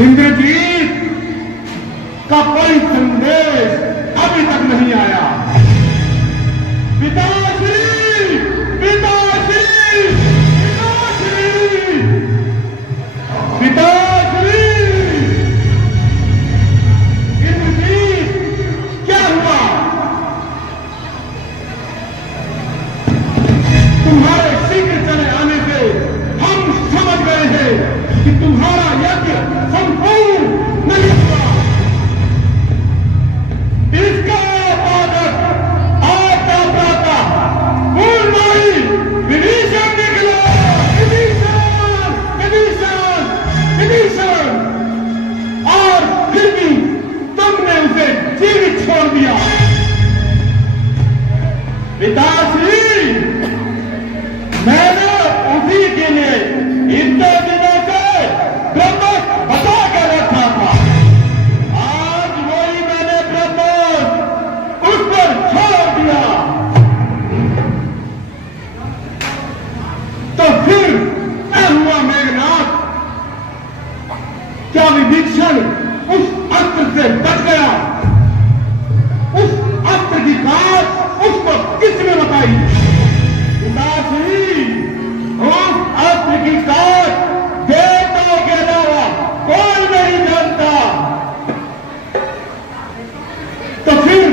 इंद्रजीत का कोई संदेश अभी तक नहीं आया। पिताश्री, पिताश्री, पिताश्री, पिताश्री। इंद्रजीत, क्या हुआ? तुम्हारे शीघ्र चले आने से हम समझ गए हैं कि तुम्हारा यज्ञ संपूर्ण नहीं हुआ। इसका स्वागत आपका प्रातः पूर्ण नहीं, विभीषण निकला। विभीषण, विभीषण, विभीषण। और फिर भी तुमने उसे जीवित छोड़ दिया। पिताश्री, मैंने उसी के लिए इतने दिनों से ब्रह्मोस बता कर रखा था। आज वही मैंने ब्रह्मोस उस पर छोड़ दिया। तो फिर क्या हुआ मेघनाथ? क्या विभीषण उस अस्त्र से बच गया? उस अस्त्र की बात उसको किसने बताई? पिताश्री, उस अस्त्र की काट देवताओं के अलावा कोई नहीं जानता। तो फिर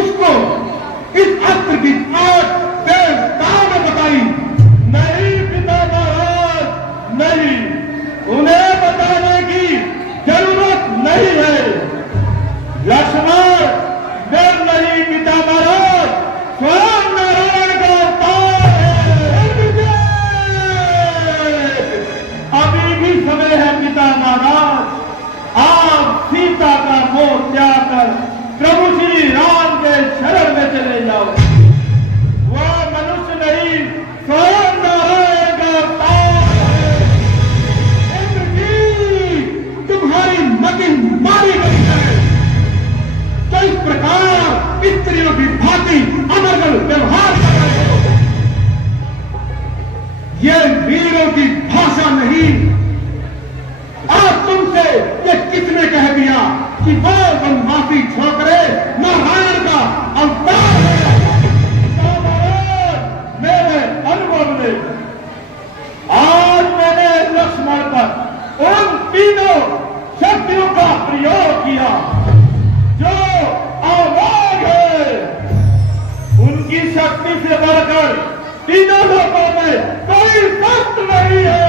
उसको इस अस्त्र की काट देवताओं ने बताई? नहीं पिता महाराज, नहीं, उन्हें बताने की जरूरत नहीं है। लक्ष्मण, डर नहीं पिता महाराज, स्वयं नारायण का अवतार है। अभी भी समय है पिता महाराज। आप सीता का मोह त्याग कर प्रभु श्री राम के शरण में चले जाओ। वह मनुष्य नहीं, स्वयं नारायण का अवतार है। इंद्रजीत, तुम्हारी मति मारी गई है। तो इस प्रकार स्त्रियों की भांति अनर्गल व्यवहार कर रहे हो। ये वीरों की भाषा नहीं। आज तुमसे ये किसने कह दिया कि वो वनवासी छोकरे नारायण का अवतार है? मेरे अनुभव ने आज मैंने लक्ष्मण पर उन तीनों शक्तियों का प्रयोग किया जो अमोघ है। उनकी शक्ति से बढ़कर तीनों लोगों में कोई शस्त्र नहीं है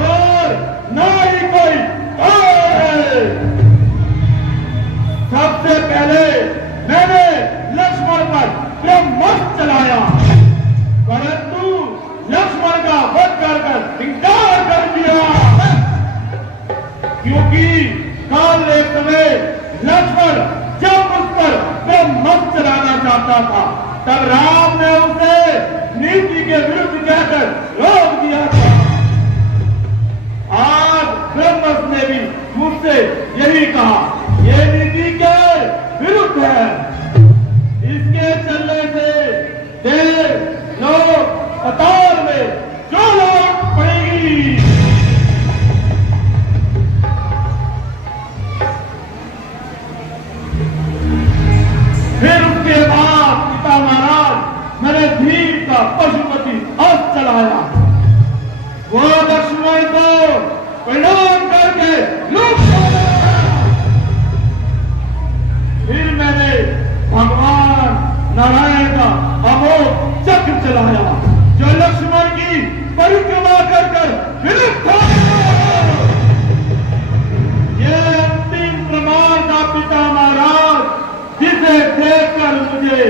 और न ही कोई है। सबसे पहले मैंने लक्ष्मण पर ब्रह्मास्त्र चलाया, परंतु लक्ष्मण का वध कर इंकार कर दिया। क्योंकि काल एक समय लक्ष्मण जब उस पर ब्रह्मास्त्र चलाना चाहता था तब राम ने उसे नीति के विरुद्ध कहकर रोक दिया था। आज ब्रह्मास्त्र ने भी मुझसे यही कहा, ये नीति के विरुद्ध है। इसके चलने से देर लोग कतार में जो लोग पड़ेगी। फिर उसके बाद पिता महाराज मैंने धीर का पशुपति अस्त्र चलाया। वो लक्ष्मण को प्रणाम करके लूट लिया। फिर मैंने भगवान नारायण का अमोघ चक्र चलाया जो लक्ष्मण की परिक्रमा कर विलुप्त हो गया। ये अंतिम प्रमाण का पिता महाराज जिसे देखकर मुझे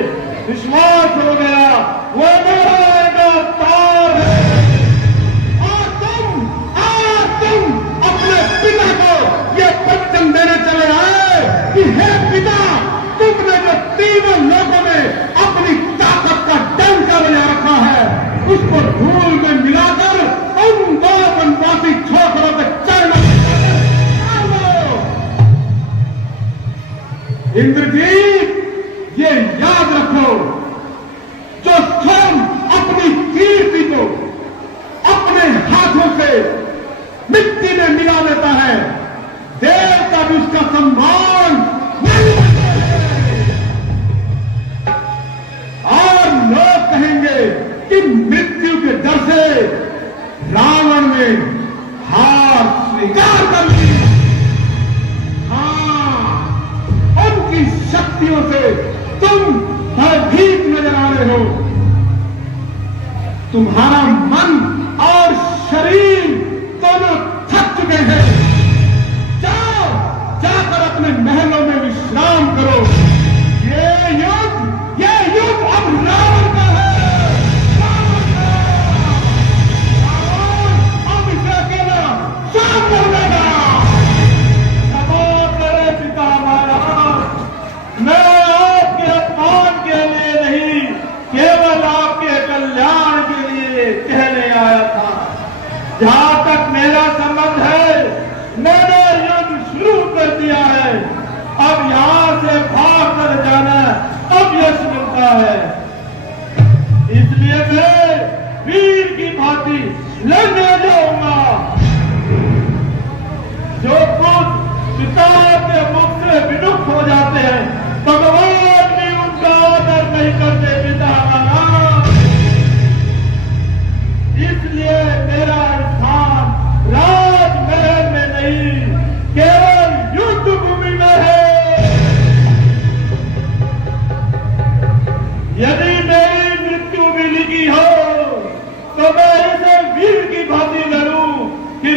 विश्वास हो गया वो नारायण का अवतार है। आज तुम अपने पिता को ये वचन देने चले आए कि हे पिता, तुमने जो तीनों लोगों में अपनी ताकत का डंका बजा रखा है उसको धूल में मिलाकर उन दो वनवासी छोकरों के चरणों में इंद्रजीत, ये याद रखो, जो स्वयं अपनी कीर्ति को अपने हाथों से मिट्टी तुम्हारा मन और शरीर दोनों थक चुके हैं। जाओ, जाकर अपने महलों में विश्राम करो। ये युद्ध अब रावण का है। रावण का। रावण अब इसे अकेला सामने होगा। क्षमा करे पिता महाराज, मैं आपके अपमान के लिए नहीं, केवल आपके कल्याण के लिए कहने आया था। जहां तक मेरा संबंध है, मैंने युद्ध शुरू कर दिया है। अब यहां से भाग कर जाना अब यश मिलता है। इसलिए मैं वीर की भांति लड़ने जाऊंगा। जो खुद पिता के मुख से विमुख हो जाते हैं, भगवान भी उनका आदर नहीं करते पिता महाराज। इसलिए मेरा स्थान राजमहल में नहीं, केवल युद्ध भूमि में है। यदि मेरी मृत्यु भी लिखी हो तो मैं इसे वीर की भांति लड़ूं कि